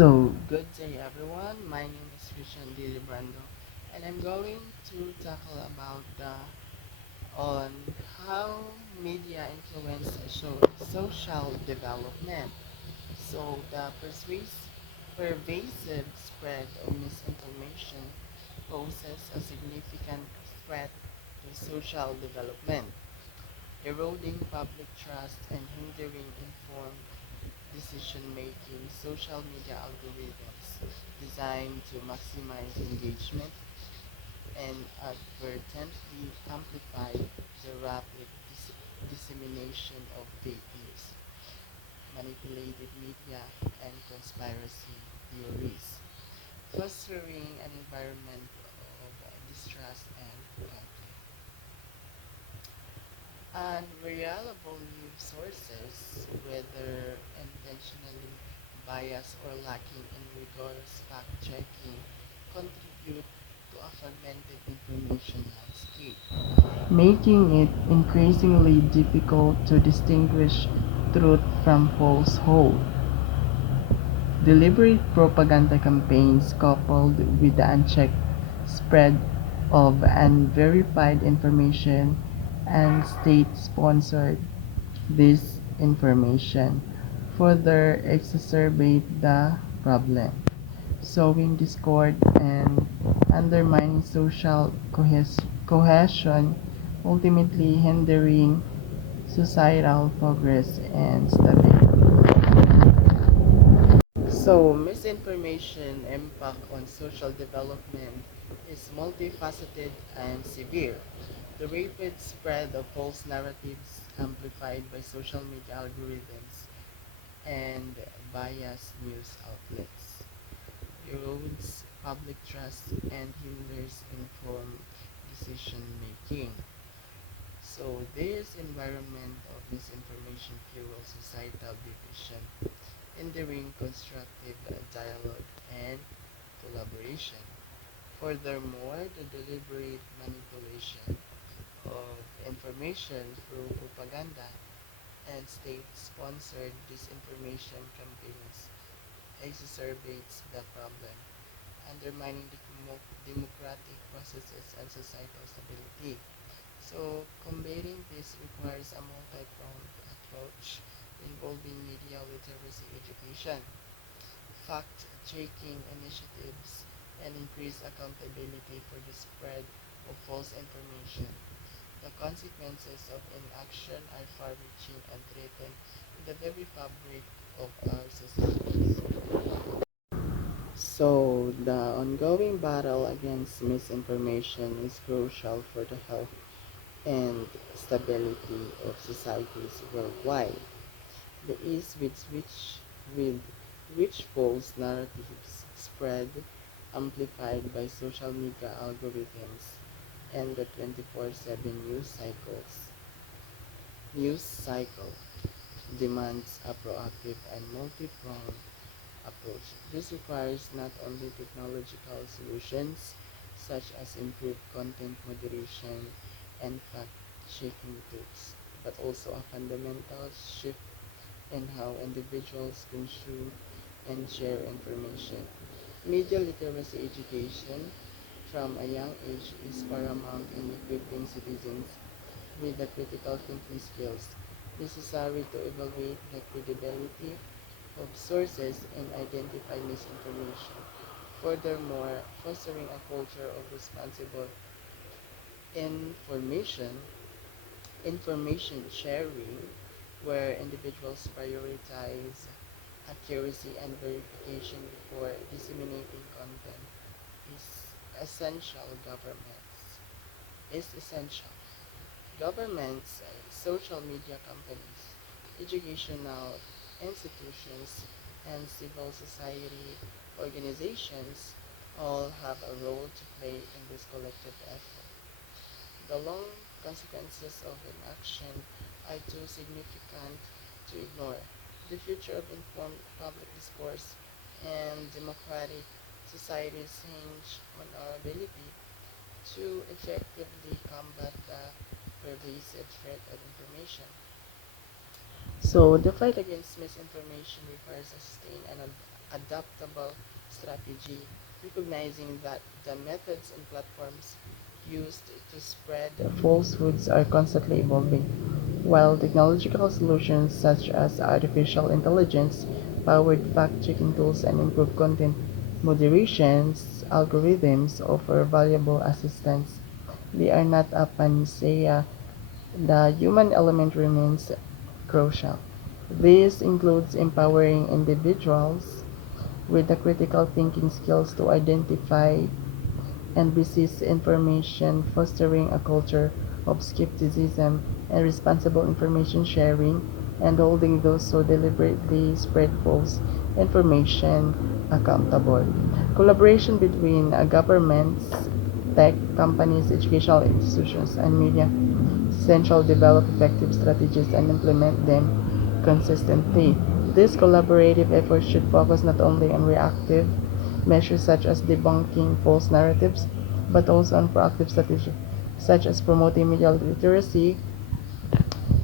Good day everyone. My name is Christian D. Librando, and I'm going to tackle about on how media influence social development. The pervasive spread of misinformation poses a significant threat to social development, eroding public trust and hindering informed decision making. Social media algorithms designed to maximize engagement and advertently amplify the rapid dissemination of fake news, manipulated media, and conspiracy theories, fostering an environment of distrust and conflict. Unreliable news sources, whether intentionally biased or lacking in rigorous fact checking, contribute to a fragmented information landscape, making it increasingly difficult to distinguish truth from falsehood. Deliberate propaganda campaigns coupled with the unchecked spread of unverified information and state-sponsored disinformation further exacerbate the problem, sowing discord and undermining social cohesion, ultimately hindering societal progress and stability. Misinformation impact on social development is multifaceted and severe. The rapid spread of false narratives amplified by social media algorithms and biased news outlets erodes public trust and hinders informed decision making. This environment of misinformation fuels societal division, hindering constructive dialogue and collaboration. Furthermore, the deliberate manipulation of information through propaganda and state-sponsored disinformation campaigns exacerbates the problem, undermining democratic processes and societal stability. Combating this requires a multi-pronged approach involving media literacy education, fact-checking initiatives, and increased accountability for the spread of false information. The consequences of inaction are far-reaching and threaten the very fabric of our societies. The ongoing battle against misinformation is crucial for the health and stability of societies worldwide. The ease with which false narratives spread, amplified by social media algorithms and the 24/7 news cycle, demands a proactive and multi-pronged approach. This requires not only technological solutions such as improved content moderation and fact-checking tools, but also a fundamental shift in how individuals consume and share information. Media literacy education from a young age is paramount in equipping citizens with the critical thinking skills necessary to evaluate the credibility of sources and identify misinformation. Furthermore, fostering a culture of responsible information information sharing where individuals prioritize accuracy and verification before disseminating content is essential essential. Governments, social media companies, educational institutions, and civil society organizations all have a role to play in this collective effort. The long consequences of inaction are too significant to ignore. The future of informed public discourse and democratic societies hinge on our ability to effectively combat the pervasive threat of information. The fight against misinformation requires a sustained and adaptable strategy, recognizing that the methods and platforms used to spread falsehoods are constantly evolving, while technological solutions such as artificial intelligence, powered fact-checking tools, and improved content moderations algorithms offer valuable assistance. They are not a panacea. The human element remains crucial. This includes empowering individuals with the critical thinking skills to identify and resist information, fostering a culture of skepticism and responsible information sharing, and holding those who deliberately spread false information accountable. Collaboration between governments, tech companies, educational institutions, and media essential to develop effective strategies and implement them consistently. This collaborative effort should focus not only on reactive measures such as debunking false narratives, but also on proactive strategies such as promoting media literacy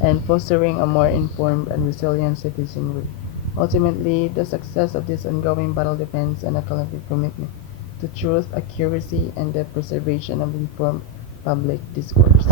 and fostering a more informed and resilient citizenry. Ultimately, the success of this ongoing battle depends on a collective commitment to truth, accuracy, and the preservation of informed public discourse.